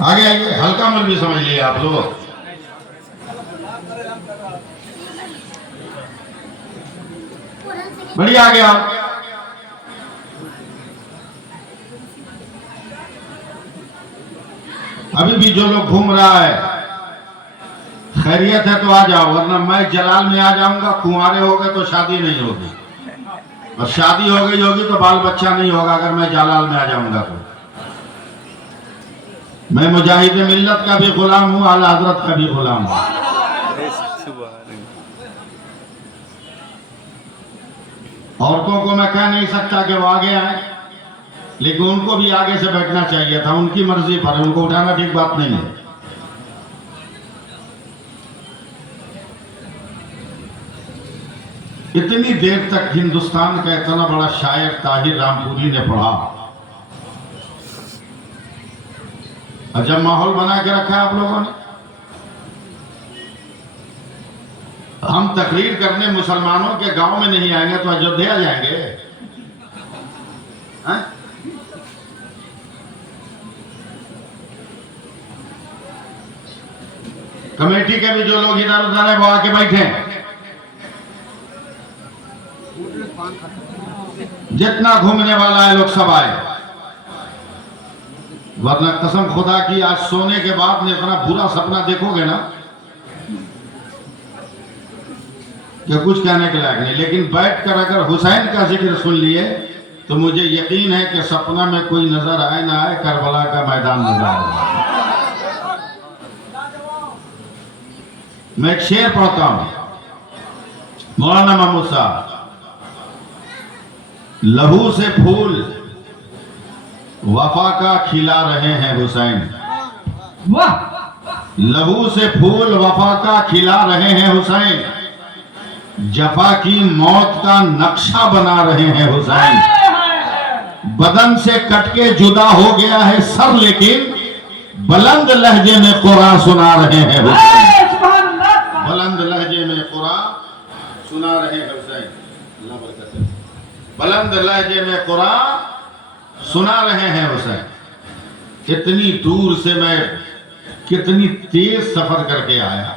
آگے آئیے، ہلکا مل بھی سمجھ لیے آپ لوگ. بڑی آگے آپ. ابھی بھی جو لوگ گھوم رہا ہے خیریت ہے تو آ جاؤ، ورنہ میں جلال میں آ جاؤں گا. کنوارے ہو گئے تو شادی نہیں ہوگی، اور شادی ہو گئی ہوگی تو بال بچہ نہیں ہوگا اگر میں جلال میں آ جاؤں گا تو. میں مجاہد ملت کا بھی غلام ہوں، اعلیٰ حضرت کا بھی غلام ہوں. عورتوں کو میں کہہ نہیں سکتا کہ وہ آگے آئیں، لیکن ان کو بھی آگے سے بیٹھنا چاہیے تھا. ان کی مرضی پر ان کو اٹھانا ٹھیک بات نہیں ہے. اتنی دیر تک ہندوستان کا اتنا بڑا شاعر طاہر رامپوری نے پڑھا، اور جب ماحول بنا کے رکھا آپ لوگوں نے. ہم تقریر کرنے مسلمانوں کے گاؤں میں نہیں آئیں گے تو ایودھیا جائیں گے. کمیٹی کے بھی جو لوگ ادھر ادھر ہیں وہ آ کے بیٹھے، جتنا گھومنے والا ہے لوگ سب آئے. ورنہ قسم خدا کی آج سونے کے بعد میں اتنا برا سپنا دیکھو گے نا کہ کچھ کہنے کے لائق نہیں. لیکن بیٹھ کر اگر حسین کا ذکر سن لیے تو مجھے یقین ہے کہ سپنا میں کوئی نظر آئے نہ آئے، کربلا کا میدان نظر آئے. میں ایک شعر پڑھتا ہوں، مولانا محمود صاحب. لہو سے پھول وفا کا کھلا رہے ہیں حسین، لہو سے پھول وفا کا کھلا رہے ہیں حسین، جفا کی موت کا نقشہ بنا رہے ہیں حسین. بدن سے کٹ کے جدا ہو گیا ہے سر، لیکن بلند لہجے میں قرآن سنا رہے ہیں حسین. بلند لہجے میں قرآن سنا رہے ہیں حسین. اللہ برکت ہے. بلند لہجے میں قرآن سنا رہے ہیں حسین. اتنی دور سے میں کتنی تیز سفر کر کے آیا،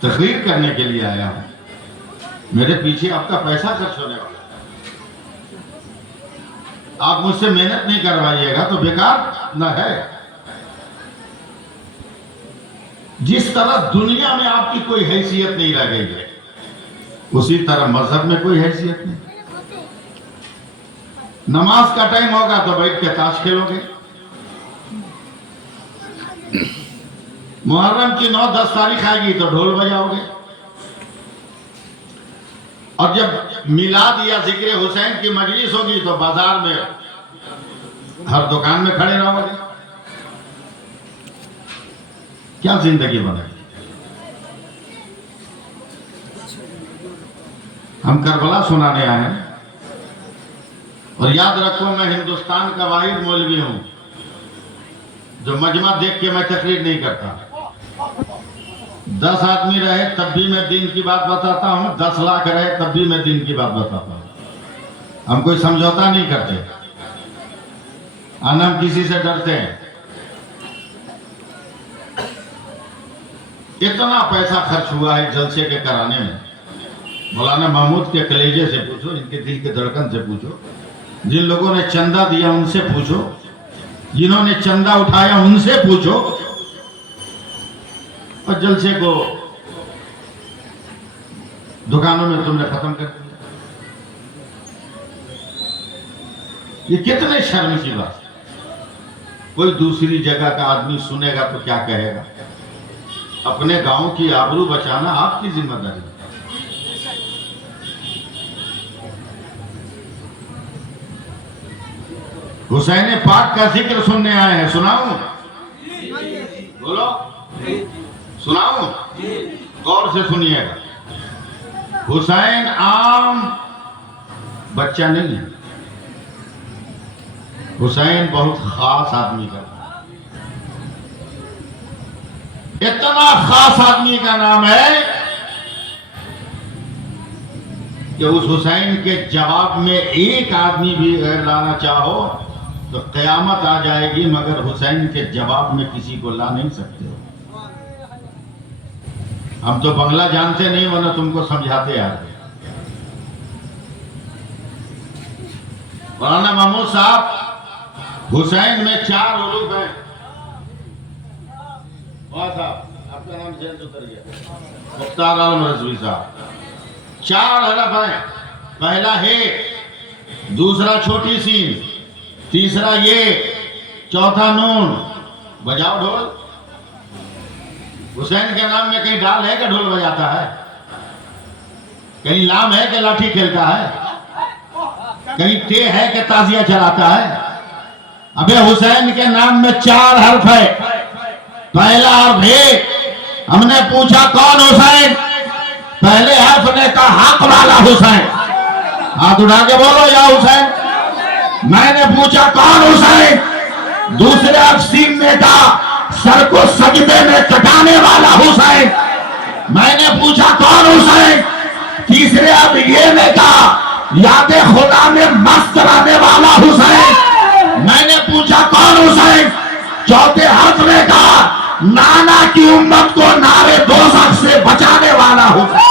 تقریر کرنے کے لیے آیا ہوں. میرے پیچھے آپ کا پیسہ خرچ ہونے والا ہے. آپ مجھ سے محنت نہیں کروائیے گا تو بیکار نہ ہے. جس طرح دنیا میں آپ کی کوئی حیثیت نہیں رہ گئی ہے، اسی طرح مذہب میں کوئی حیثیت نہیں. نماز کا ٹائم ہوگا تو بیٹھ کے تاش کھیلو گے. محرم کی 9-10 تاریخ آئے گی تو ڈھول بجاؤ گے. اور جب میلاد یا ذکر حسین کی مجلس ہوگی تو بازار میں ہر دکان میں کھڑے رہو گے. کیا زندگی بنے گی؟ ہم کربلا سنانے آئے ہیں. اور یاد رکھو میں ہندوستان کا واحد مولوی ہوں جو مجمع دیکھ کے میں تقریر نہیں کرتا. 10 آدمی رہے تب بھی میں دین کی بات بتاتا ہوں، 10 لاکھ رہے تب بھی میں دین کی بات بتاتا ہوں. ہم کوئی سمجھوتا نہیں کرتے، ہم کسی سے ڈرتے ہیں. اتنا پیسہ خرچ ہوا ہے جلسے کے کرانے میں. مولانا محمود کے کلیجے سے پوچھو، ان کے دل کے دھڑکن سے پوچھو، جن لوگوں نے چندہ دیا ان سے پوچھو، جنہوں نے چندہ اٹھایا ان سے پوچھو. اور جلسے کو دکانوں میں تم نے ختم کر دیا. یہ کتنے شرم کی بات. کوئی دوسری جگہ کا آدمی سنے گا تو کیا کہے گا؟ اپنے گاؤں کی آبرو بچانا آپ کی ذمہ داری ہے. حسین پاک کا ذکر سننے آئے ہیں. سناؤں؟ بولو سناؤں؟ غور سے سنیے گا. حسین عام بچہ نہیں ہے. حسین بہت خاص آدمی کا، اتنا خاص آدمی کا نام ہے کہ اس حسین کے جواب میں ایک آدمی بھی غیر لانا چاہو تو قیامت آ جائے گی، مگر حسین کے جواب میں کسی کو لا نہیں سکتے ہو۔ ہم تو بنگلہ جانتے نہیں، ورنہ تم کو سمجھاتے آ رہے۔ مولانا محمود صاحب، حسین میں 4 حروف ہیں۔ صاحب آپ کا نام جلد اتر گیا، مختار عالم رضوی صاحب۔ 4 حرف ہیں، پہلا ہے، دوسرا چھوٹی سین، تیسرا یہ، چوتھا نون۔ بجاؤ ڈھول۔ حسین کے نام میں کہیں ڈال ہے کہ ڈھول بجاتا ہے؟ کہیں لام ہے کہ لاٹھی کھیلتا ہے؟ کہیں تے ہے کہ تازیہ چلاتا ہے؟ ابے حسین کے نام میں 4 حرف ہے، پہلا حرف ہے۔ ہم نے پوچھا کون حسین؟ پہلے حرف نے کہا حق والا حسین۔ ہاتھ اٹھا کے بولو یا حسین۔ میں نے پوچھا کون حسین؟ دوسرے حرف سین نے کہا سر کو سجدے میں کٹانے والا حسین۔ میں نے پوچھا کون حسین؟ تیسرے حرف یہ نے کہا یاد خدا میں مست رہنے والا حسین۔ میں نے پوچھا کون حسین؟ چوتھے حرف نے کہا نانا کی امت کو نارے دوزخ سے بچانے والا حسین۔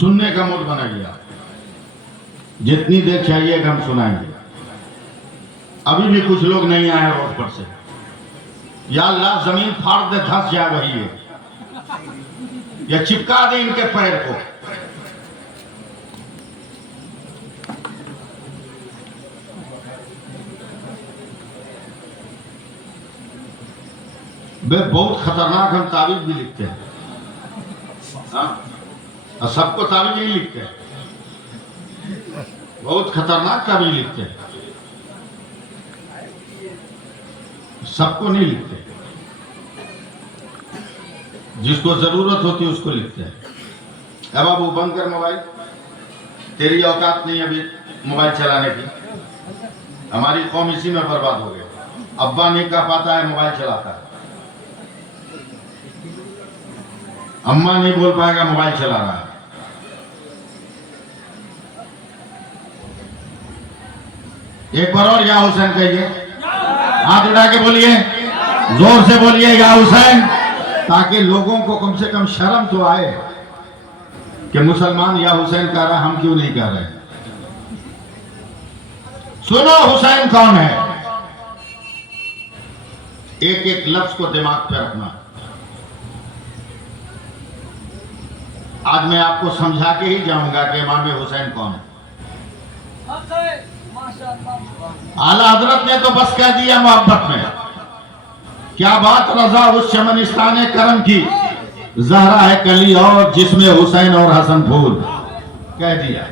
سننے کا موڈ بنا گیا، جتنی دیر چاہیے گا ہم سنائیں گے۔ ابھی بھی کچھ لوگ نہیں آئے روڈ پر سے۔ یا اللہ زمین پھاڑ دے، دھس جائے وہی ہے، یا چپکا دے ان کے پیر کو۔ بہت خطرناک ہم تعویذ بھی لکھتے ہیں، سب کو تعویذ نہیں لکھتے، بہت خطرناک تعویذ لکھتے ہیں، سب کو نہیں لکھتے، جس کو ضرورت ہوتی ہے اس کو لکھتے ہیں۔ اب ابو بند کر موبائل، تیری اوقات نہیں ابھی موبائل چلانے کی۔ ہماری قوم اسی میں برباد ہو گئی۔ ابا نہیں کہہ پاتا ہے موبائل چلاتا ہے، اماں نہیں بول پائے گا موبائل چلا رہا ہے۔ ایک بار اور یا حسین کہیے، ہاتھ اٹھا کے بولیے، زور سے بولیے یا حسین، تاکہ لوگوں کو کم سے کم شرم تو آئے کہ مسلمان یا حسین کہہ رہا ہے، ہم کیوں نہیں کہہ رہے۔ سنو حسین کون ہے، ایک ایک لفظ کو دماغ پہ رکھنا۔ آج میں آپ کو سمجھا کے ہی جاؤں گا کہ امام حسین کون ہے۔ اعلیٰ حضرت نے تو بس کہہ دیا محبت میں، کیا بات رضا اس چمنستان کرم کی، زہرا ہے کلی اور جس میں حسین اور حسن پھول، کہہ دیا۔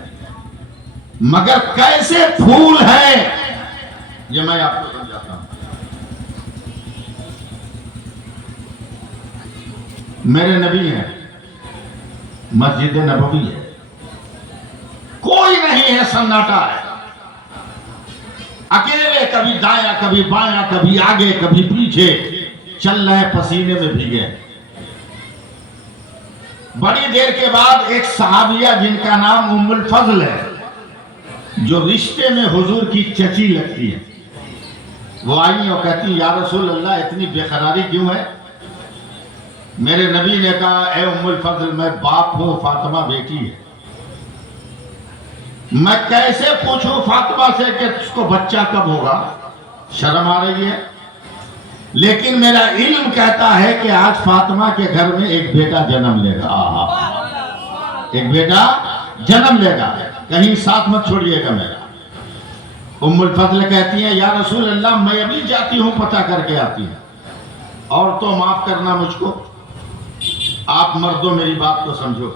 مگر کیسے پھول ہے یہ میں آپ کو سمجھاتا ہوں۔ میرے نبی ہیں، مسجد نبوی ہے، کوئی نہیں ہے، سناٹا ہے، اکیلے، کبھی دائیں کبھی بائیں، کبھی آگے کبھی پیچھے، چل رہے پسینے میں بھیگے۔ بڑی دیر کے بعد ایک صحابیہ جن کا نام ام الفضل ہے، جو رشتے میں حضور کی چچی لگتی ہے، وہ آئی اور کہتی یا رسول اللہ اتنی بے قراری کیوں ہے؟ میرے نبی نے کہا اے ام الفضل میں باپ ہوں، فاطمہ بیٹی ہے، میں کیسے پوچھوں فاطمہ سے کہ اس کو بچہ کب ہوگا؟ شرم آ رہی ہے، لیکن میرا علم کہتا ہے کہ آج فاطمہ کے گھر میں ایک بیٹا جنم لے گا، ایک بیٹا جنم لے گا، کہیں ساتھ مت چھوڑیے گا میرا۔ ام الفضل کہتی ہیں یا رسول اللہ میں ابھی جاتی ہوں، پتہ کر کے آتی ہوں، اور تو معاف کرنا مجھ کو، آپ مردوں میری بات کو سمجھو۔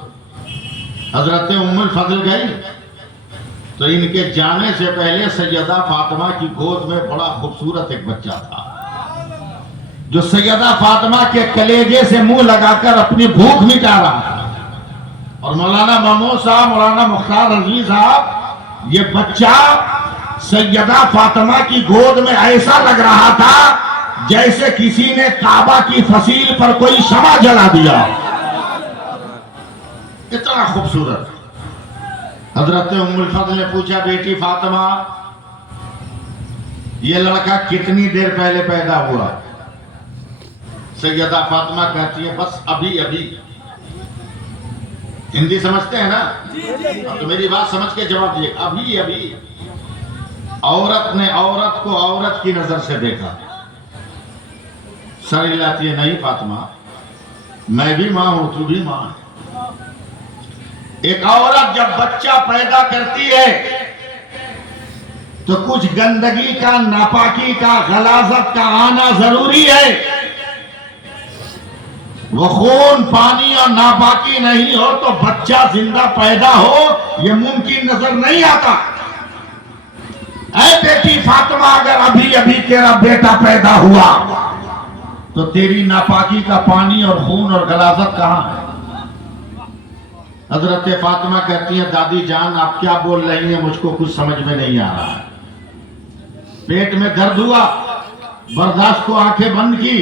حضرت ام الفضل گئی تو ان کے جانے سے پہلے سیدہ فاطمہ کی گود میں بڑا خوبصورت ایک بچہ تھا، جو سیدہ فاطمہ کے کلیجے سے منہ لگا کر اپنی بھوک مٹا رہا تھا۔ اور مولانا محمود صاحب، مولانا مختار رضوی صاحب، یہ بچہ سیدہ فاطمہ کی گود میں ایسا لگ رہا تھا جیسے کسی نے کعبہ کی فصیل پر کوئی شمع جلا دیا، اتنا خوبصورت۔ حضرت ام الفضل نے پوچھا، بیٹی فاطمہ یہ لڑکا کتنی دیر پہلے پیدا ہوا؟ سیدہ فاطمہ کہتی ہے بس ابھی ابھی۔ ہندی سمجھتے ہیں نا؟ تو میری بات سمجھ کے جواب دیے، ابھی ابھی۔ عورت نے عورت کو عورت کی نظر سے دیکھا، سر ہلاتی ہے، نہیں فاطمہ میں بھی ماں ہوں، تو بھی ماں ہے۔ ایک عورت جب بچہ پیدا کرتی ہے تو کچھ گندگی کا، ناپاکی کا، غلاظت کا آنا ضروری ہے۔ وہ خون، پانی اور ناپاکی نہیں ہو تو بچہ زندہ پیدا ہو یہ ممکن نظر نہیں آتا۔ اے بیٹی فاطمہ، اگر ابھی ابھی تیرا بیٹا پیدا ہوا تو تیری ناپاکی کا پانی اور خون اور غلاظت کہاں ہے؟ حضرت فاطمہ کہتی ہیں، دادی جان آپ کیا بول رہی ہیں، مجھ کو کچھ سمجھ میں نہیں آ رہا ہے۔ پیٹ میں درد ہوا، برداشت کو آنکھیں بند کی،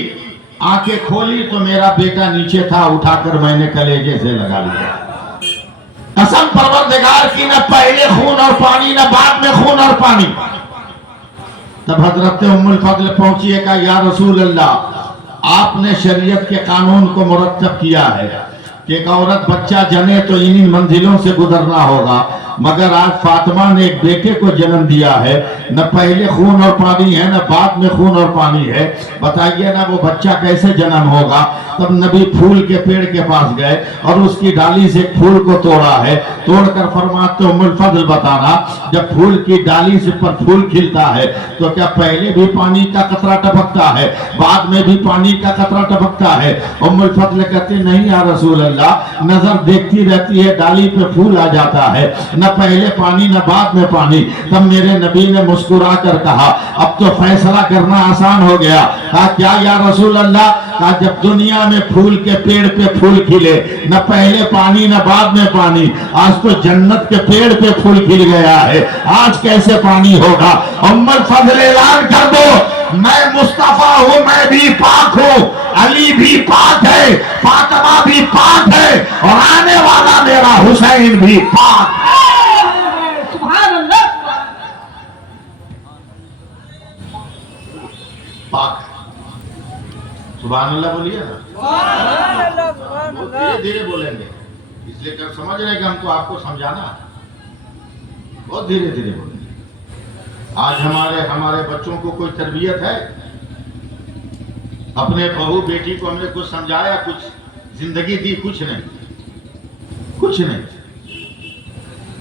آنکھیں کھولی تو میرا بیٹا نیچے تھا، اٹھا کر میں نے کلیجے سے لگا لیا۔ قسم پروردگار کی، نہ پہلے خون اور پانی نہ بعد میں خون اور پانی۔ تب حضرت ام الفضل پہنچی ہے، کہا یا رسول اللہ آپ نے شریعت کے قانون کو مرتب کیا ہے کہ ایک عورت بچہ جنے تو انہی منزلوں سے گزرنا ہوگا، مگر آج فاطمہ نے ایک بیٹے کو جنم دیا ہے، نہ پہلے خون اور پانی ہے نہ بعد میں خون اور پانی ہے، بتائیے نا وہ بچہ کیسے جنم ہوگا؟ تب نبی پھول کے پیڑ کے پاس گئے اور اس کی ڈالی سے پھول کو توڑا ہے، توڑ کر فرماتے ام الفضل بتانا جب پھول کی ڈالی سے پر پھول کھلتا ہے تو کیا پہلے بھی پانی کا قطرہ ٹپکتا ہے، بعد میں بھی پانی کا قطرہ ٹپکتا ہے؟ ام الفضل کہتے نہیں یا رسول اللہ، نظر دیکھتی رہتی ہے ڈالی پہ پھول آ جاتا ہے، نہ پہلے پانی نہ بعد میں پانی۔ تب میرے نبی نے مسکرا کر کہا اب تو فیصلہ کرنا آسان ہو گیا۔ کہا کیا یا رسول اللہ؟ کہا جب دنیا میں پھول کے پیڑ پہ پھول کھلے، نہ پہلے پانی نہ بعد میں پانی، آج تو جنت کے پیڑ پہ پھول کھل گیا ہے، آج کیسے پانی ہوگا؟ ام الفضل اعلان کر دو میں مصطفیٰ ہوں، میں بھی پاک ہوں، علی بھی پاک ہے، فاطمہ بھی پاک ہے، اور آنے والا میرا حسین بھی پاک ہے۔ سبحان اللہ، پاک ہے۔ سبحان اللہ بولیے نا، بہت دھیرے دھیرے بولیں گے، اس لیے کہ سمجھ رہے کہ ہم کو آپ کو سمجھانا ہے، بہت دھیرے دھیرے بولیں گے۔ آج ہمارے بچوں کو کوئی تربیت ہے؟ اپنے بہو بیٹی کو ہم نے کچھ سمجھایا، کچھ زندگی دی؟ کچھ نہیں، کچھ نہیں۔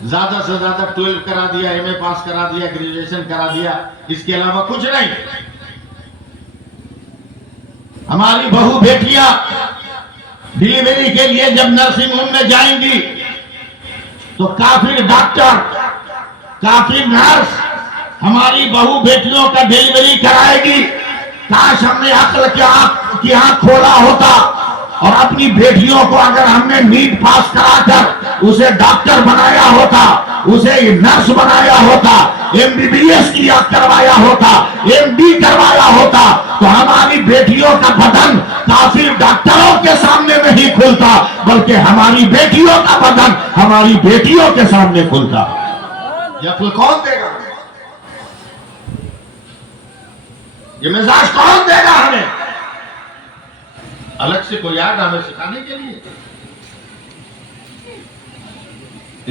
زیادہ سے زیادہ 12 کرا دیا، ایم اے پاس کرا دیا، گریجویشن کرا دیا، اس کے علاوہ کچھ نہیں۔ ہماری بہو بیٹیاں ڈیلیوری کے لیے جب نرسنگ ہوم میں جائیں گی تو کافر ڈاکٹر، کافر نرس ہماری بہو بیٹیوں کا ڈیلیوری کرائے گی۔ کاش ہم نے عقل کی آنکھ کھولا ہوتا اور اپنی بیٹیوں کو اگر ہم نے نیٹ پاس کرا کر اسے ڈاکٹر بنایا ہوتا، اسے نرس بنایا ہوتا، ایم بی بی ایس کیا کروایا ہوتا، ایم ڈی کروایا ہوتا، تو ہماری بیٹیوں کا بدن کافر ڈاکٹروں کے سامنے نہیں کھلتا، بلکہ ہماری بیٹیوں کا بدن ہماری بیٹیوں کے سامنے کھلتا۔ یہ عقل کون دے گا؟ یہ مزاج کون دے گا ہمیں؟ الگ سے کوئی آئے ہمیں سکھانے کے لیے؟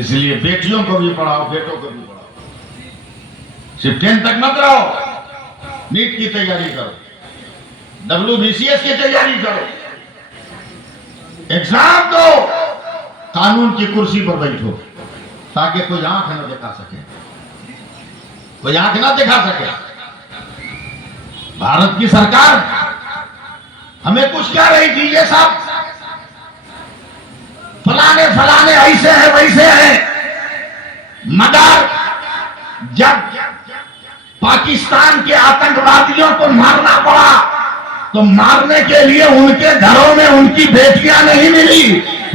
اس لیے بیٹیوں کو بھی پڑھاؤ، بیٹوں کو بھی پڑھاؤ، صرف 10 تک مت رہو، نیٹ کی تیاری کرو، WBCS کی تیاری کرو، ایگزام دو، قانون کی کرسی پر بیٹھو، تاکہ کوئی آنکھ نہ دکھا سکے، کوئی آنکھ نہ دکھا سکے۔ بھارت کی سرکار ہمیں کچھ کہہ رہی تھی، یہ سب فلانے ایسے ہیں ویسے ہیں، مگر جب پاکستان کے آتنکوادیوں کو مارنا پڑا تو مارنے کے لیے ان کے گھروں میں ان کی بیٹیاں نہیں ملی،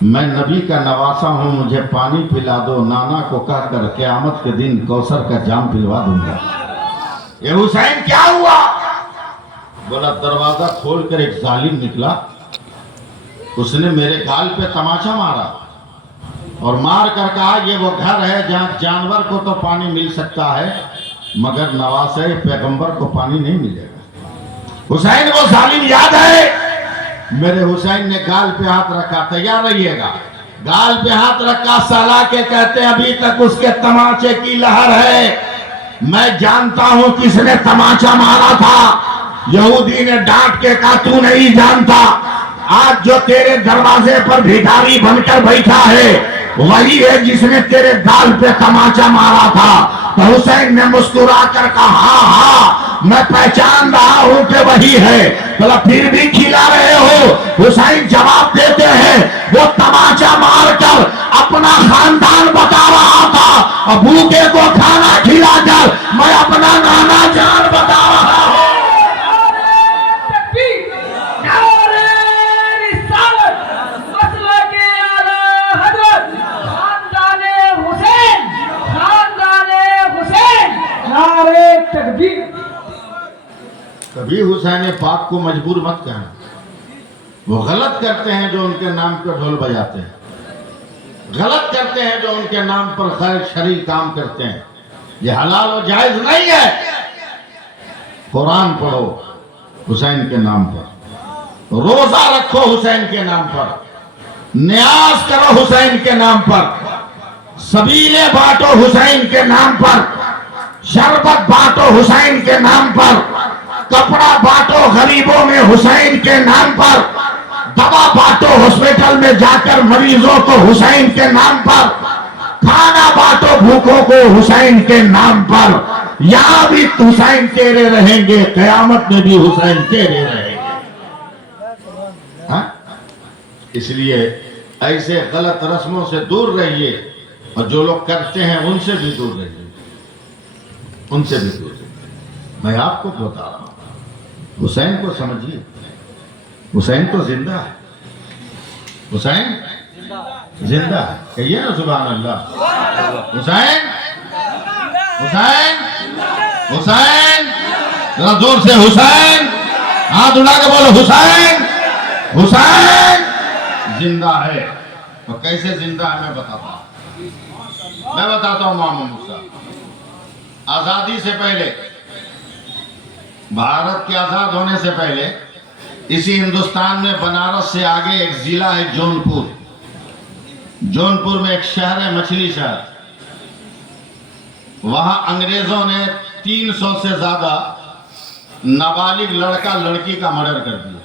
میں نبی کا نواسا ہوں، مجھے پانی پلا دو، نانا کو کہہ کر قیامت کے دن کوثر کا جام پلوا دوں گا۔ یہ حسین کیا ہوا؟ بولا دروازہ کھول کر ایک ظالم نکلا، اس نے میرے گال پہ تماچا مارا اور مار کر کہا یہ وہ گھر ہے جہاں جانور کو تو پانی مل سکتا ہے مگر نواسے پیغمبر کو پانی نہیں ملے گا۔ حسین وہ ظالم یاد ہے؟ میرے حسین نے گال پہ ہاتھ رکھا، تیار رہیے گا، گال پہ ہاتھ رکھا، سالا کے کہتے ہیں ابھی تک اس کے تماچے کی لہر ہے، میں جانتا ہوں کس نے تماچا مارا تھا۔ یہودی نے ڈانٹ کے کہا تو نہیں جانتا، آج جو تیرے دروازے پر بھکاری بن کر بیٹھا ہے وہی ہے جس نے تیرے گال پہ تماچا مارا تھا۔ تو حسین نے مسکرا کر کہا ہاں ہاں میں پہچان رہا ہوں کہ وہی ہے۔ بولا پھر بھی کھلا رہے ہو؟ حسین جواب دیتے ہیں وہ تماچا مار کر اپنا خاندان بتا رہا تھا، اور بھوکے کو کھانا کھلا کر میں اپنا نانا جان بتا رہا ہوں۔ کبھی حسین پاک کو مجبور مت کہنا، وہ غلط کرتے ہیں جو ان کے نام پر ڈھول بجاتے ہیں، غلط کرتے ہیں جو ان کے نام پر غیر شرعی کام کرتے ہیں، یہ حلال و جائز نہیں ہے۔ قرآن پڑھو حسین کے نام پر، روزہ رکھو حسین کے نام پر، نیاز کرو حسین کے نام پر، سبیلے بانٹو حسین کے نام پر، شربت بانٹو حسین کے نام پر، کپڑا بانٹو غریبوں میں حسین کے نام پر، دوا بانٹو ہاسپٹل میں جا کر مریضوں کو حسین کے نام پر، کھانا بانٹو بھوکوں کو حسین کے نام پر۔ یہاں بھی حسین تیرے رہیں گے، قیامت میں بھی حسین تیرے رہیں گے۔ ہاں؟ اس لیے ایسے غلط رسموں سے دور رہیے، اور جو لوگ کرتے ہیں ان سے بھی دور رہیے، ان سے بھی دور رہیے۔ میں آپ کو بتا رہا ہوں، حسین کو سمجھیے، حسین تو زندہ ہے، حسین زندہ ہے، کہیے نا سبحان اللہ۔ حسین حسین حسین، ذرا زور سے حسین، ہاتھ اٹھا کے بولو حسین حسین زندہ ہے۔ تو کیسے زندہ ہے میں بتاتا ہوں محمد موسیٰ۔ آزادی سے پہلے، بھارت کے آزاد ہونے سے پہلے، اسی ہندوستان میں بنارس سے آگے ایک ضلع ہے جونپور۔ جونپور میں ایک شہر ہے مچھلی شہر، وہاں انگریزوں نے 300 سے زیادہ نابالغ لڑکا لڑکی کا مرڈر کر دیا۔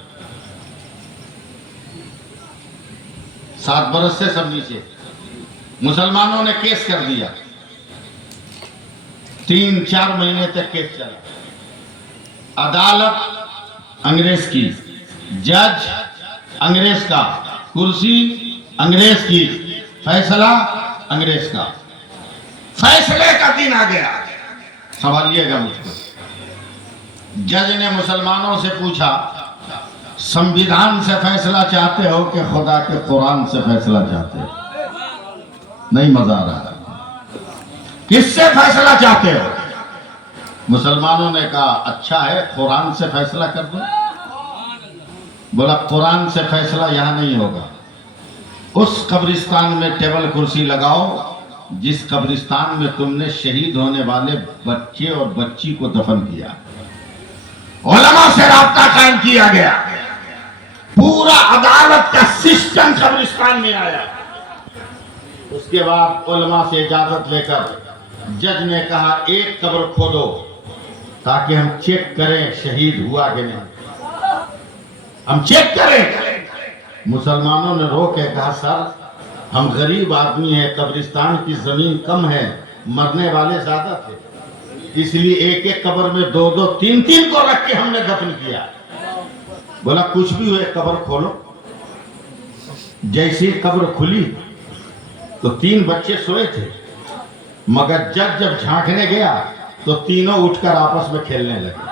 7 برس سے سب نیچے، مسلمانوں نے کیس کر دیا، 3-4 مہینے تک کیس چلا، عدالت انگریز کی، جج انگریز کا، کرسی انگریز کی، فیصلہ انگریز کا۔ فیصلے کا دن آ گیا، سوالیے گا مجھ کو۔ جج نے مسلمانوں سے پوچھا سمویدھان سے فیصلہ چاہتے ہو کہ خدا کے قرآن سے فیصلہ چاہتے ہو؟ نہیں مزہ آ رہا، کس سے فیصلہ چاہتے ہو؟ مسلمانوں نے کہا اچھا ہے قرآن سے فیصلہ کر دو۔ بولا قرآن سے فیصلہ یہاں نہیں ہوگا، اس قبرستان میں ٹیبل کرسی لگاؤ جس قبرستان میں تم نے شہید ہونے والے بچے اور بچی کو دفن کیا۔ علماء سے رابطہ قائم کیا گیا، پورا عدالت کا سسٹم قبرستان میں آیا۔ اس کے بعد علماء سے اجازت لے کر جج نے کہا ایک قبر کھودو تاکہ ہم چیک کریں شہید ہوا کہ نہیں، ہم چیک کریں۔ مسلمانوں نے رو کے کہا سر ہم غریب آدمی ہیں، قبرستان کی زمین کم ہے، مرنے والے زیادہ تھے، اس لیے ایک ایک قبر میں 2-2 3-3 کو رکھ کے ہم نے دفن کیا۔ بولا کچھ بھی ہو ایک قبر کھولو۔ جیسی قبر کھلی تو 3 بچے سوئے تھے، مگر جج جب جھانکنے گیا تو تینوں اٹھ کر آپس میں کھیلنے لگے۔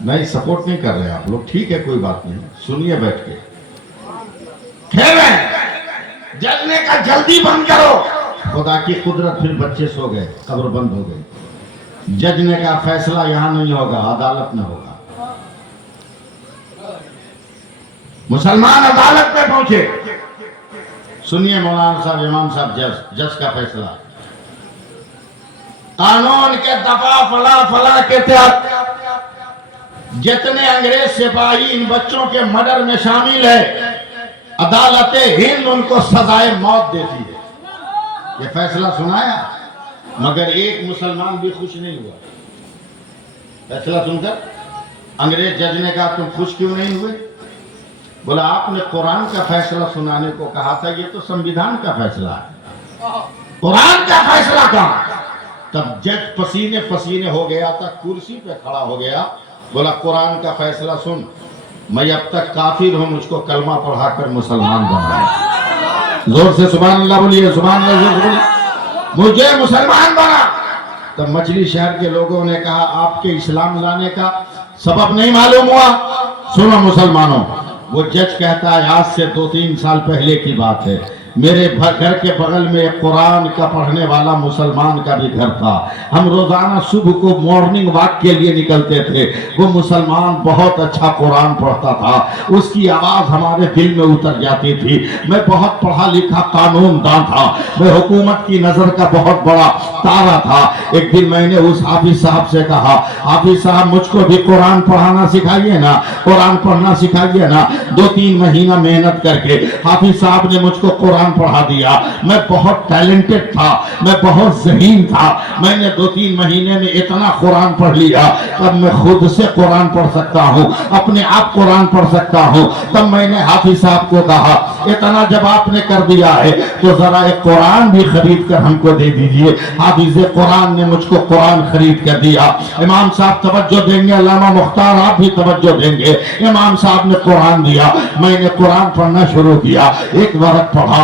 نہیں سپورٹ نہیں کر رہے آپ لوگ، ٹھیک ہے کوئی بات نہیں، سنیے بیٹھ کے۔ کھیل رہے ہیں، جلنے کا جلدی بند کرو. خدا کی قدرت، پھر بچے سو گئے، قبر بند ہو گئی. ججنے کا فیصلہ یہاں نہیں ہوگا، عدالت میں ہوگا. مسلمان عدالت میں پہنچے. سنیے مولانا صاحب، امام صاحب، جج کا فیصلہ. قانون کے دفعہ فلاں فلاں کے تحت جتنے انگریز سپاہی ان بچوں کے مرڈر میں شامل ہے، عدالت ہند ان کو سزائے موت دیتی ہے. یہ فیصلہ سنایا، مگر ایک مسلمان بھی خوش نہیں ہوا. فیصلہ سن کر انگریز جج نے کہا تم خوش کیوں نہیں ہوئے؟ بولا آپ نے قرآن کا فیصلہ سنانے کو کہا تھا، یہ تو سنویدھان کا فیصلہ ہے، قرآن کا فیصلہ کہاں؟ تب جج پسینے پسینے ہو گیا تھا، کرسی پہ کھڑا ہو گیا. بولا قرآن کا فیصلہ سن، میں اب تک کافر ہوں، مجھ کو کلمہ پڑھا کر مسلمان بنا. زور سے سبحان اللہ بولیے، سبحان اللہ زور سے بولیے، مجھے مسلمان بنا. تب مچلی شہر کے لوگوں نے کہا آپ کے اسلام لانے کا سبب نہیں معلوم ہوا؟ سنو مسلمانوں، وہ جج کہتا ہے آج سے 2-3 سال پہلے کی بات ہے، میرے گھر کے بغل میں ایک قرآن کا پڑھنے والا مسلمان کا بھی گھر تھا. ہم روزانہ صبح کو مارننگ واک کے لیے نکلتے تھے. وہ مسلمان بہت اچھا قرآن پڑھتا تھا، اس کی آواز ہمارے دل میں اتر جاتی تھی. میں بہت پڑھا لکھا قانون دان تھا، میں حکومت کی نظر کا بہت بڑا تارا تھا. ایک دن میں نے اس حافظ صاحب سے کہا حافظ صاحب مجھ کو بھی قرآن پڑھانا سکھائیے نا، قرآن پڑھنا سکھائیے نا. 2-3 مہینہ محنت کر کے حافظ صاحب نے مجھ کو قرآن پڑھا دیا. میں بہت ٹیلنٹڈ تھا، میں بہت ذہین تھا. میں نے 2-3 مہینے میں اتنا قرآن پڑھ لیا تب میں خود سے قرآن پڑھ سکتا ہوں، اپنے آپ قرآن پڑھ سکتا ہوں. تب میں نے حافظ صاحب کو کہا اتنا جب آپ نے کر دیا ہے تو ذرا ایک قرآن بھی خرید کر ہم کو دے دیجئے. حافظ قرآن نے مجھ کو قرآن خرید کر دیا. امام صاحب توجہ دیں گے، علامہ مختار آپ بھی توجہ دیں گے. امام صاحب نے قرآن دیا، میں نے قرآن پڑھنا شروع کیا. ایک ورق پڑھا،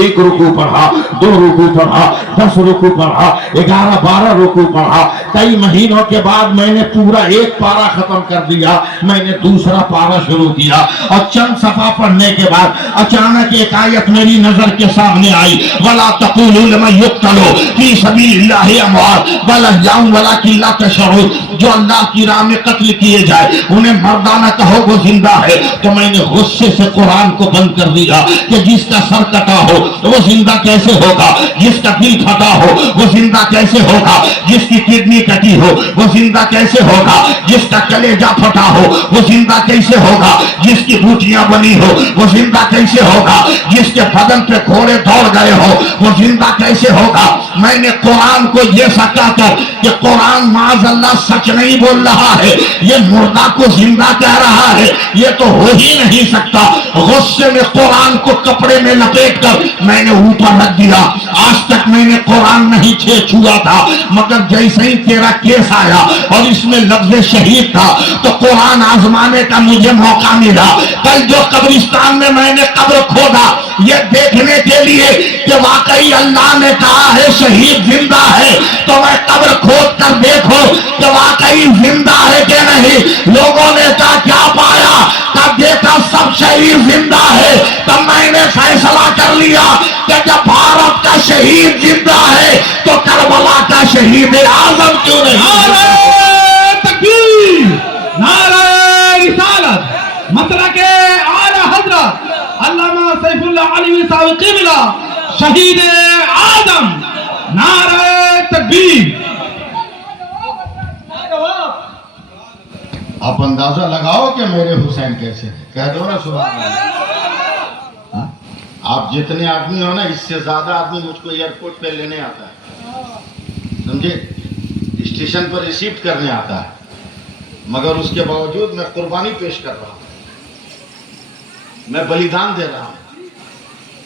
1 رکوع پڑھا، 2 رکوع پڑھا، 10 رکوع پڑھا، 11-12 رکوع پڑھا. کئی مہینوں کے بعد میں نے پورا 1 پارہ ختم کر دیا. میں نے دوسرا پارہ شروع کیا اور چند صفحہ پڑھنے کے بعد اچانک ایک آیت میری نظر کے سامنے آئی، وَلَا تَقُولُوا لِمَن يُقْتَلُ فِي سَبِيلِ اللَّهِ أَمْوَاتٌ بَلْ أَحْيَاءٌ وَلَٰكِن لَّا تَشْعُرُونَ. جو اللہ کی راہ میں قتل کیے جائے انہیں مردانہ کہو وہ زندہ ہے. تو میں نے غصے سے قرآن کو بند کر دیا کہ جس کا سر کٹا ہو وہ زندہ کیسے ہوگا، جس کا دل پھٹا ہو وہ زندہ کیسے ہوگا، جس کی کڈنی کٹی ہو وہ زندہ کیسے ہوگا، جس کا کلیجہ پھٹا ہو وہ زندہ کیسے ہوگا، جس کی بوٹیاں بنی ہو وہ زندہ کیسے ہوگا، جس کے بدن پہ گھوڑے دوڑ گئے ہو وہ زندہ کیسے ہوگا. میں نے قرآن کو یہ سکا کر کہ قرآن معاذ اللہ سچ نہیں بول رہا ہے، یہ مردہ کو زندہ کہہ رہا ہے، یہ تو ہو ہی نہیں سکتا. غصے میں قرآن کو کپڑے میں لپیٹ کر میں نے اوپر رکھ دیا. آج تک میں نے قرآن نہیں چھوا تھا، مگر جیسے ہی تیرا کیس آیا اور اس میں لفظ شہید تھا تو قرآن آزمانے کا مجھے موقع ملا. کل جو قبرستان میں نے قبر کھودا یہ دیکھنے کے لیے کہ واقعی اللہ نے کہا ہے شہید زندہ ہے، تو میں قبر کھود کر دیکھو کہ واقعی زندہ ہے کہ نہیں. لوگوں نے کہا کیا پایا؟ تب دیکھا سب شہید زندہ ہے. تب میں نے فیصلہ کر لیا کہ جب بھارت کا شہید زندہ ہے تو کربلا کا شہید اعظم کیوں نہیں؟ نعرہ تکبیر، نعرہ رسالت، مسلک اعلی حضرت علامہ سیف اللہ علیہ صاحب قبلہ شہید اعظم. نعرہ تکبیر. آپ اندازہ لگاؤ کہ میرے حسین کیسے ہیں. کہہ دو نا سبحان اللہ. آپ جتنے آدمی ہو نا اس سے زیادہ آدمی مجھ کو ایئرپورٹ پہ لینے آتا ہے، سمجھے، اسٹیشن پر ریسیو کرنے آتا ہے، مگر اس کے باوجود میں قربانی پیش کر رہا ہوں، میں بلیدان دے رہا ہوں،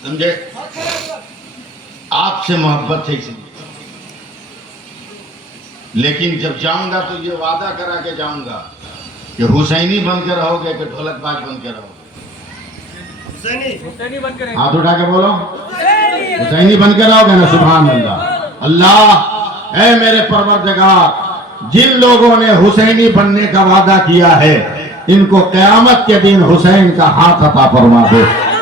سمجھے. آپ سے محبت ہے اس لیے. لیکن جب جاؤں گا تو یہ وعدہ کرا کے جاؤں گا کہ حسینی بن کے رہو گے کہ ڈھولک باز بن کے رہو گے. ہاتھ اٹھا کے بولو حسینی بن کے رہو گے نا. سبحان اللہ. اللہ اے میرے پروردگار، جن لوگوں نے حسینی بننے کا وعدہ کیا ہے ان کو قیامت کے دن حسین کا ہاتھ عطا فرما دے.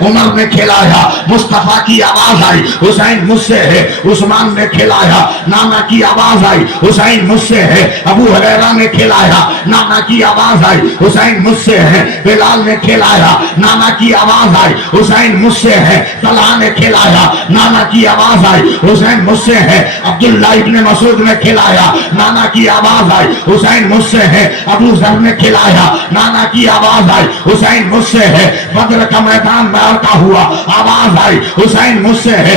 عمر نے کھلایا مصطفیٰ کی آواز آئی حسین مجھ سے ہے عثمان نے کھلایا نانا کی آواز آئی حسین مجھ سے ہے ابو ہریرہ نے کھلایا نانا کی آواز آئی حسین مجھ سے ہے بلال نے کھلایا نانا کی آواز آئی حسین مجھ سے ہے طلحہ نے کھلایا نانا کی آواز آئی حسین مجھ سے ہے عبداللہ ابن مسعود نے کھلایا نانا کی آواز آئی حسین مجھ سے ہے ابو ذر نے کھلایا نانا کی آواز آئی حسین مجھ سے ہے بدر کا میدان معرکہ ہوا آواز آئی حسین مجھ سے ہے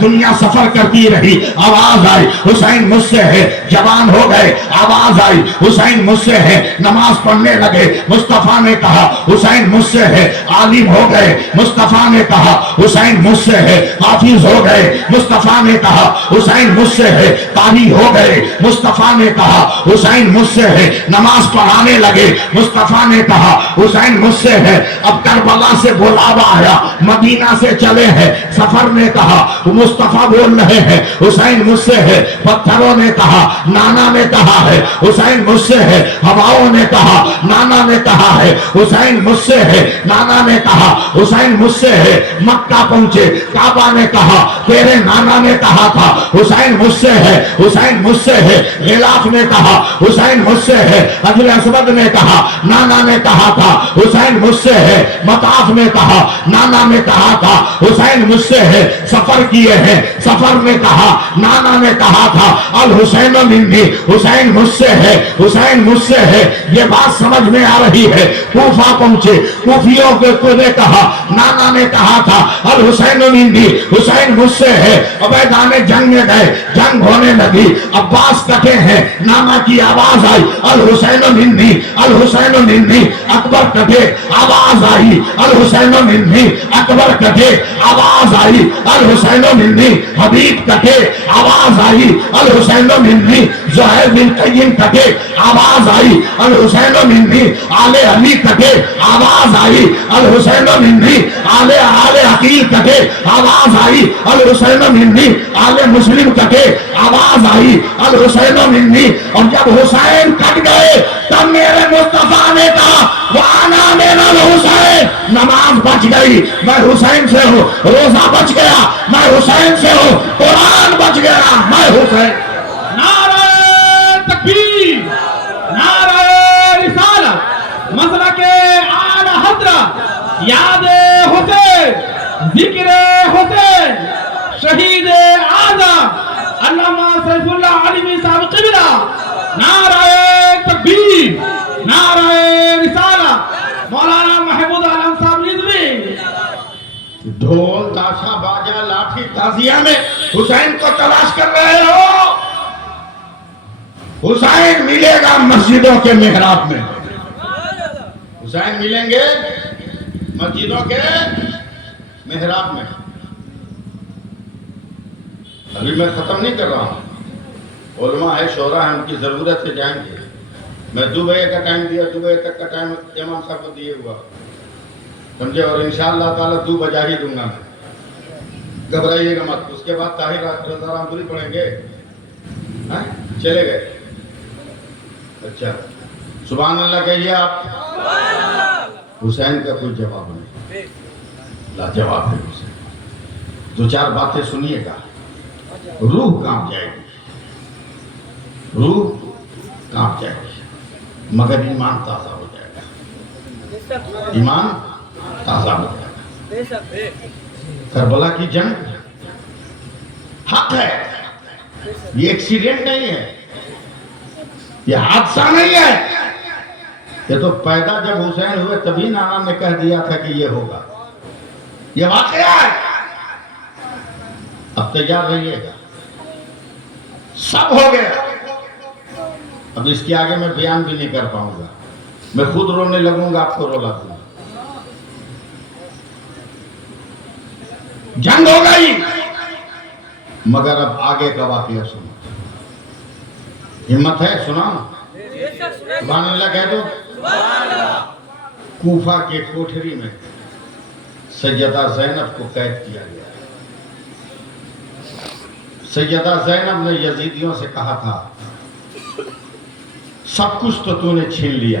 دنیا سفر کرتی رہی آواز آئی حسین مجھ سے ہے جوان ہو گئے آواز آئی حسین مجھ سے ہے نماز پڑھنے لگے مصطفیٰ نے کہا حسین مجھ سے ہے عالم ہو گئے مصطفیٰ نے کہا حسین مجھ سے ہے حافظ ہو گئے مصطفیٰ نے کہا حسین مجھ سے ہے قاری ہو گئے مصطفیٰ نے کہا حسین مجھ سے ہے نماز پڑھانے لگے مصطفیٰ نے کہا حسین مجھ سے ہے اب کربلا سے بلاوا آیا مدینہ سے چلے ہیں سفر نے کہا مصطفیٰ بول رہے ہیں حسین مجھ سے ہے پتھروں نے کہا نانا نے کہا ہے حسین مجھ سے ہے ہواؤں نے کہا نانا نے کہا ہے حسین مجھ سے ہے نانا نے کہا حسین مجھ سے ہے مکہ پہنچے کعبہ نے کہا تیرے نانا نے کہا تھا حسین مجھ سے ہے حسین مجھ سے ہے غلاف نے کہا حسین مجھ سے ہے حجر اسود نے کہا نانا نے کہا تھا حسین مجھ سے ہے مطاف نے کہا نانا نے کہا تھا حسین مجھ سے ہے سفر کیے ہیں سفر نے کہا نانا نے کہا تھا الحسین منی حسین مجھ سے ہے حسین مجھ سے ہے یہ بات سمجھ میں آ رہی ہے کوفہ پہنچے کوفیوں کو نے کہا نانا نے کہا تھا الحسین منی حسین مجھ سے ہے عبیدہ نے جنگ میں گئے جنگ ہونے لگی عباس کٹے ہیں نانا کی آواز آئی الحسین منی الحسین منی اکبر کٹے آواز آئی الحسین منی اکبر کٹے آواز آئی الحسین منی حبیب کٹے آواز آئی الحسین منی زہیر بن قیم کٹے آواز آئی الحسین منی آل علی کٹے آواز آئی الحسین منی آل عقیل کٹے آواز آئی الحسین منی آل مسلم کٹے آواز آئی الحسین منی اور جب حسین کٹ گئے تب میرے مصطفیٰ نے کہا وانا من الحسین نماز بچ گئی میں حسین سے ہوں روزہ بچ گیا میں حسین سے ہوں قرآن بچ گیا میں حسین نعرہ تکبیر نعرہ رسالت مسلک اعلی حضرت یاد حسین ذکر حسین شہید اعظم علامہ سیف اللہ علیوی صاحب قبلہ نعرہ تکبیر نعرہ رسالت مولانا محمود عالم صاحب رضوی ڈھول تاشا باجا لاٹھی تازیہ میں حسین کو تلاش کر رہے ہو حسین ملے گا مسجدوں کے محراب میں حسین ملیں گے مسجدوں کے محراب میں ابھی میں ختم نہیں کر رہا ہوں علماء ہے شورا ہے ان کی ضرورت سے جائیں گے میں 2 بجے کا ٹائم دیا 2 بجے تک کا ٹائم امام صاحب کو دیے ہوا سمجھے اور انشاءاللہ تعالیٰ 2 بجا ہی دوں گا میں گھبرائیے گا مت اس کے بعد طاہر رضا رام پوری پڑھیں گے چلے گئے اچھا سبحان اللہ کہیے آپ حسین کا کوئی جواب نہیں لاجواب ہے حسین 2-4 باتیں سنیے گا روح کانپ جائے گی روح کانپ جائے گی مگر ایمان تازہ ہو جائے گا ایمان تازہ ہو جائے گا کربلا کی جنگ حق ہے یہ ایکسیڈنٹ نہیں ہے یہ حادثہ نہیں ہے یہ تو پیدا جب حسین ہوئے تبھی نانا نے کہہ دیا تھا کہ یہ ہوگا یہ واقعہ ہے اب تیار رہیے گا سب ہو گیا اب اس کے آگے میں بیان بھی نہیں کر پاؤں گا میں خود رونے لگوں گا آپ کو رولا دوں گا جنگ ہو گئی مگر اب آگے کا واقعہ سنو ہمت ہے سنا سبحان اللہ کہہ دو کوفہ کے کوٹھری میں سیدہ زینب کو قید کیا گیا سیدہ زینب نے یزیدیوں سے کہا تھا سب کچھ تو نے چھین لیا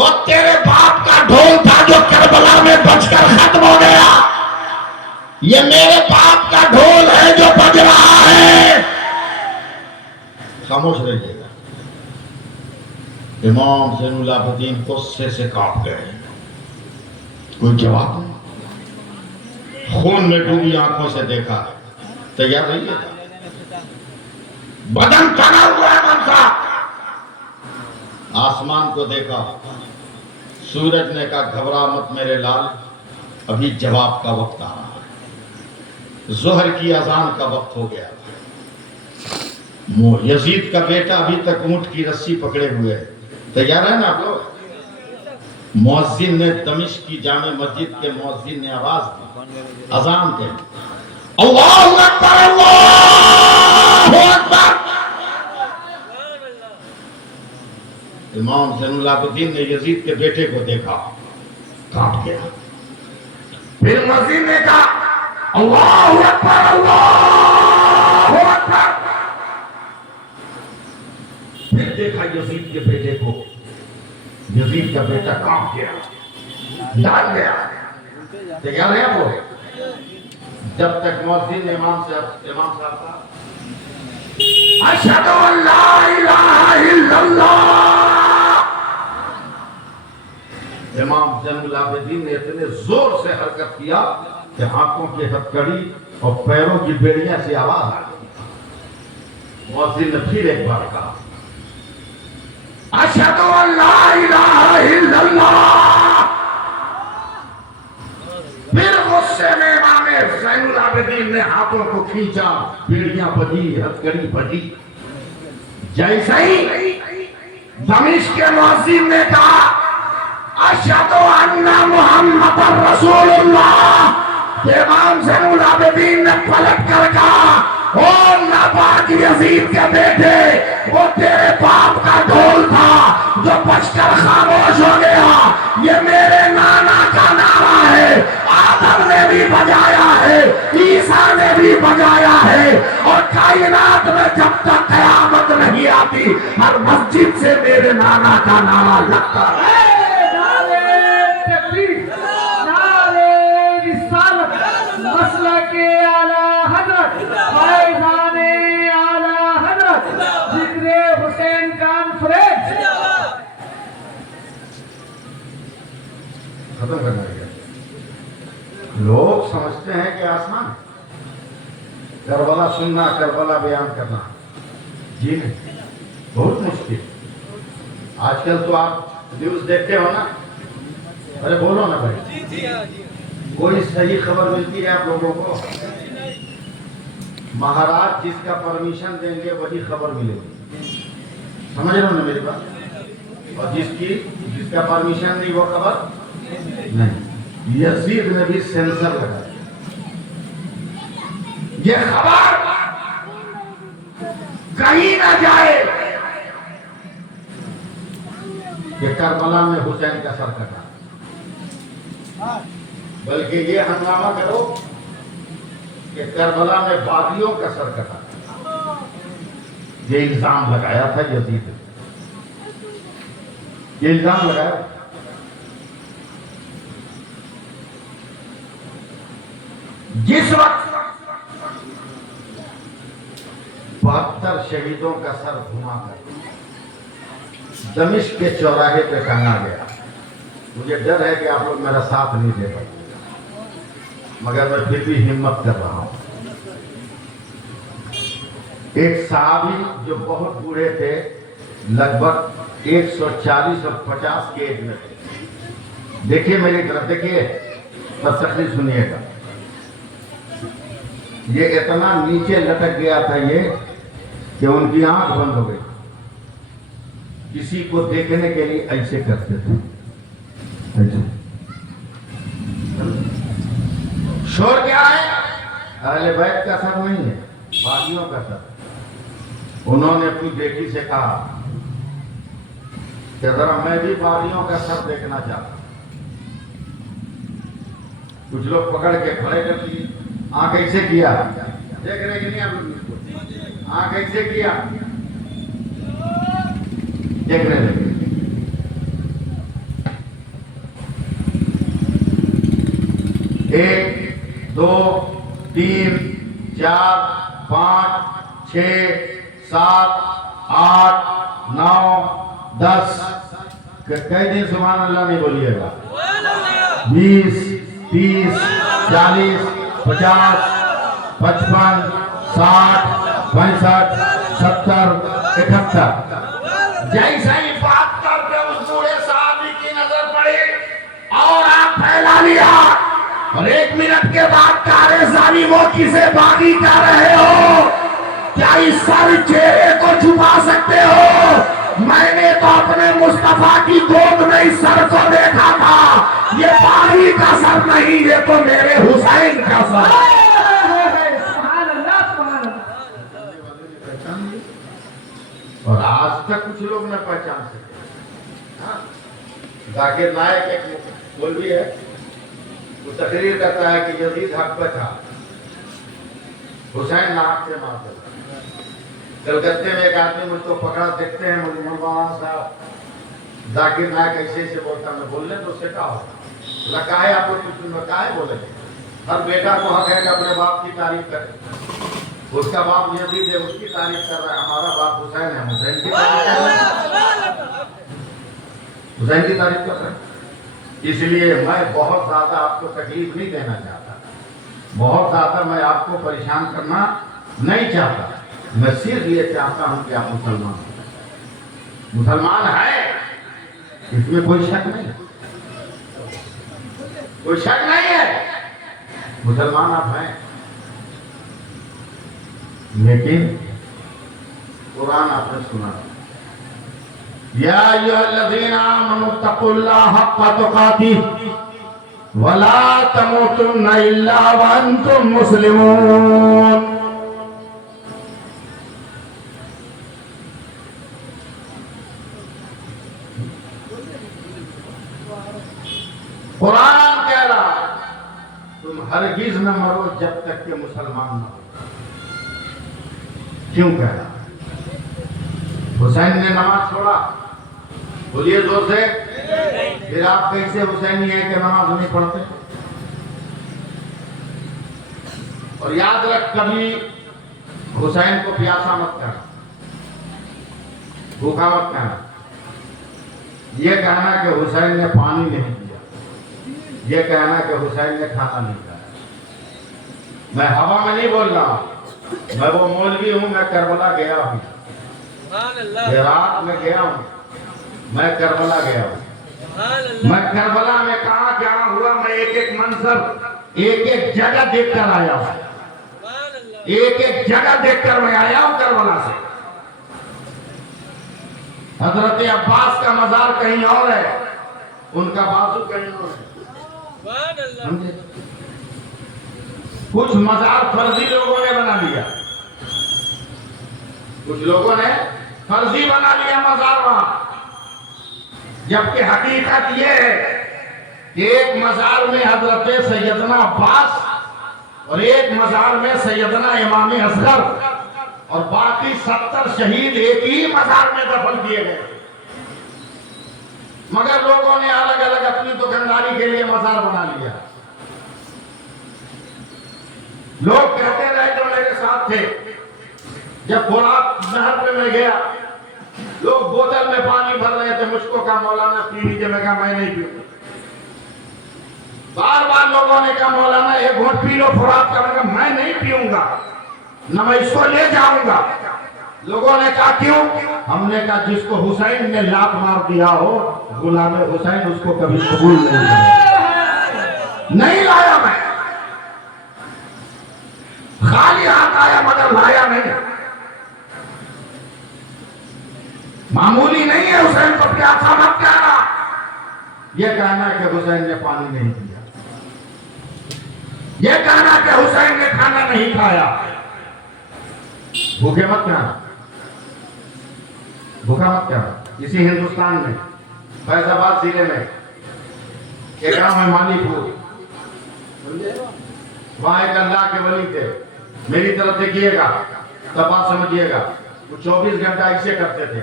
وہ تیرے باپ کا ڈھول تھا جو کربلا میں بج کر ختم ہو گیا، یہ میرے باپ کا ڈھول ہے جو بج رہا ہے۔ خاموش رہیے گا۔ امام زین العابدین غصے سے کانپ گئے، کوئی جواب نہیں، خون میں ڈوبی آنکھوں سے دیکھا۔ تیار رہیے گا، بدن تنا ہوا ہے امام صاحب۔ آسمان کو دیکھا، سورج نے کہا گھبرا مت میرے لال، ابھی جواب کا وقت آ رہا ہے، ظہر کی اذان کا وقت ہو گیا۔ یزید کا بیٹا ابھی تک اونٹ کی رسی پکڑے ہوئے ہے، تیار ہے نا آپ لوگ؟ مؤذن نے دمشق کی جامع مسجد کے مؤذن نے آواز دی، اذان دے، اللہ اکبر اللہ اکبر۔ امام زین العابدین نے یزید کے بیٹے کو دیکھا، کانپ گیا۔ پھر مؤذن نے کہا اللہ اکبر اللہ اکبر۔ پھر دیکھا یزید کے بیٹے کو، یزید کا بیٹا کانپ گیا، ڈال گیا۔ تیار ہے وہ؟ جب تک مؤذن امام صاحب کا اشہد ان لا الہ الا اللہ، امام زین العابدین نے اتنے زور سے حرکت کیا کہ آنکھوں کی ہتھکڑی اور پیروں کی بیڑیاں سے آواز آ گئی۔ مؤذن نے پھر ایک بار کہا اشہد ان لا الہ الا اللہ۔ پھر غصے میں امام زین العابدین نے ہاتھوں کو کھینچا، بیڑیاں بجی، ہتھکڑی بجی۔ جیسے ہی دمشق کے مؤذن نے کہا اشہد ان محمد رسول اللہ، امام زین العابدین نے پلٹ کر کہا او ناپاک یزید کے بیٹے، وہ تیرے باپ کا ڈھول تھا جو بج کر خاموش ہو گیا، یہ میرے نانا کا نعرہ ہے، آدم نے بھی بجایا ہے، عیسیٰ نے بھی بجایا ہے، اور کائنات میں جب تک قیامت نہیں آتی ہر مسجد سے میرے نانا کا نعرہ لگتا ہے۔ مسلک اعلیٰ حضرت فیضان اعلیٰ حضرت ذکر حسین کانفرنس ختم کرنا ہے۔ لوگ سمجھتے ہیں کہ آسمان کربلا سننا، کربلا بیان کرنا، جی نہیں، بہت مشکل۔ آج کل تو آپ نیوز دیکھتے ہو نا، ارے بولو نا بھائی، کوئی صحیح خبر ملتی ہے آپ لوگوں کو؟ مہاراج جس کا پرمیشن دیں گے وہی خبر ملے گی، سمجھ رہے ہو نا میری بات؟ اور جس کا پرمیشن نہیں وہ خبر نہیں۔ یزید نے بھی سینسر لگایا، یہ خبر کہیں نہ جائے کہ کربلا میں حسین کا سر کٹا، بلکہ یہ ہنگامہ کرو کہ کربلا میں باغیوں کا سر کٹا۔ یہ الزام لگایا تھا یزید نے، یہ الزام لگایا۔ جس وقت 72 شہیدوں کا سر گھما کر دمشق کے چوراہے پہ ٹنگا گیا، مجھے ڈر ہے کہ آپ لوگ میرا ساتھ نہیں دے پائے، مگر میں پھر بھی ہمت کر رہا ہوں۔ ایک صحابی جو بہت بوڑھے تھے، لگ بھگ 140 اور 50 کے ایج میں تھے، دیکھیے میری طرف، دیکھیے بس تکلیف سنیے گا، یہ اتنا نیچے لٹک گیا تھا یہ کہ ان کی آنکھ بند ہو گئی، کسی کو دیکھنے کے لیے ایسے کرتے تھے، ایسے۔ شور کیا ہے؟ اہل بیت کا سر نہیں ہے، باغیوں کا سر۔ انہوں نے اپنی بیٹی سے کہا کہ ذرا میں بھی باغیوں کا سر دیکھنا چاہتا ہوں۔ کچھ لوگ پکڑ کے کھڑے کر دیے، آنکھ ایسے کیا، دیکھ رہے کہ نہیں آپ لوگ؟ آنکھ ایسے کیا، دیکھ رہے لگے۔ 4 5 6 7 8 9 10 کئی دن سبحان اللہ نہیں بولیے گا 20 30 40 50 55 60 65 70 71 جیسا ہی بات کر کے اس بوڑھے صحابی کی نظر پڑی اور آپ پھیلا لیا اور 1 منٹ کے بعد کارے ظالموں کسے باغی کر رہے ہو کیا اس سر چہرے کو چھپا سکتے ہو میں نے تو اپنے مصطفیٰ کی گود میں اس سر کو دیکھا تھا یہ باغی کا سر نہیں یہ تو میرے حسین کا سر سبحان اللہ سبحان اللہ. اور آج تک کچھ لوگ نہ پہچان سکے ذاکر نائک ایک مولوی ہے وہ تقریر کرتا ہے کہ یزید حق پہ تھا حسین ناک سے مار دیتا کلکتے میں ایک آدمی مجھ کو پکڑا دیکھتے ہیں مجھے مولانا صاحب ذاکر نائک ایسے ایسے بولتا میں بولنے تو اس سے کہا ہوگا کہا ہے آپ کو کچھ میں کہا ہے بولے ہر بیٹا کو حق ہے کہ اپنے باپ کی تعریف کرے اس کا باپ یزید ہے اس کی تعریف کر رہا ہے ہمارا باپ حسین ہے حسین کی تعریف کر رہا ہے حسین کی تعریف کر رہا ہے اس لیے میں بہت زیادہ آپ کو تکلیف نہیں دینا چاہتا بہت زیادہ میں آپ کو پریشان کرنا نہیں چاہتا میں صرف یہ چاہتا ہوں کہ آپ مسلمان ہے اس میں کوئی شک نہیں ہے مسلمان آپ ہیں لیکن قرآن آپ نے سنا یا ایھا الذین آمنوا اتقوا اللہ حق تقاتہ ولا تموتن الا وانتم مسلمون قرآن کہہ رہا تم ہرگز نہ مرو جب تک کہ مسلمان نہ ہو کیوں کہہ رہا حسین نے نماز چھوڑا بولیے زور سے پھر آپ کیسے حسینی ہے کہ نماز نہیں پڑھتے اور یاد رکھ کبھی حسین کو پیاسا مت کہنا بھوکا مت کہنا یہ کہنا کہ حسین نے پانی نہیں پیا یہ کہنا کہ حسین نے کھانا نہیں کھایا میں ہوا میں نہیں بول رہا میں وہ مولوی ہوں میں کربلا گیا ہوں عراق میں گیا ہوں میں کربلا گیا ہوں میں کربلا میں کہاں کیا ہوا میں ایک ایک منظر ایک ایک جگہ دیکھ کر آیا ہوں ایک ایک جگہ دیکھ کر میں آیا ہوں کربلا سے حضرت عباس کا مزار کہیں اور ہے ان کا بازو کہیں اور ہے کچھ مزار فرضی لوگوں نے بنا لیا کچھ لوگوں نے فرضی بنا لیا مزار وہاں جبکہ حقیقت یہ ہے کہ ایک مزار میں حضرت سیدنا عباس اور ایک مزار میں سیدنا امام اصغر اور باقی 70 شہید ایک ہی مزار میں دفن کیے گئے مگر لوگوں نے الگ الگ اپنی دکانداری کے لیے مزار بنا لیا لوگ کہتے رہے جو میرے ساتھ تھے جب فرات نہر پہ میں گیا لوگ بوتل میں پانی بھر رہے تھے مجھ کو کہا مولانا پی لیجیے میں کہا میں نہیں پیوں بار بار لوگوں نے کہا مولانا ایک گھونٹ پی لو فرات کا میں نہیں پیوں گا نہ میں اس کو لے جاؤں گا لوگوں نے کہا کیوں ہم نے کہا جس کو حسین نے لات مار دیا ہو غلام حسین اس کو کبھی قبول نہیں لایا میں خالی ہاتھ آیا مگر لایا نہیں معمولی نہیں ہے حسین کو پیاسا مت کہنا یہ کہنا کہ حسین نے پانی نہیں پیا یہ کہنا کہ حسین نے کھانا نہیں کھایا بھوکے مت کہنا بھوکا مت کہنا اسی ہندوستان میں فیض آباد ضلع میں ایک گاؤں ہے مانی پور وہاں ایک اللہ کے ولی تھے میری طرف دیکھیے گا تب بات سمجھیے گا وہ 24 گھنٹہ ایسے کرتے تھے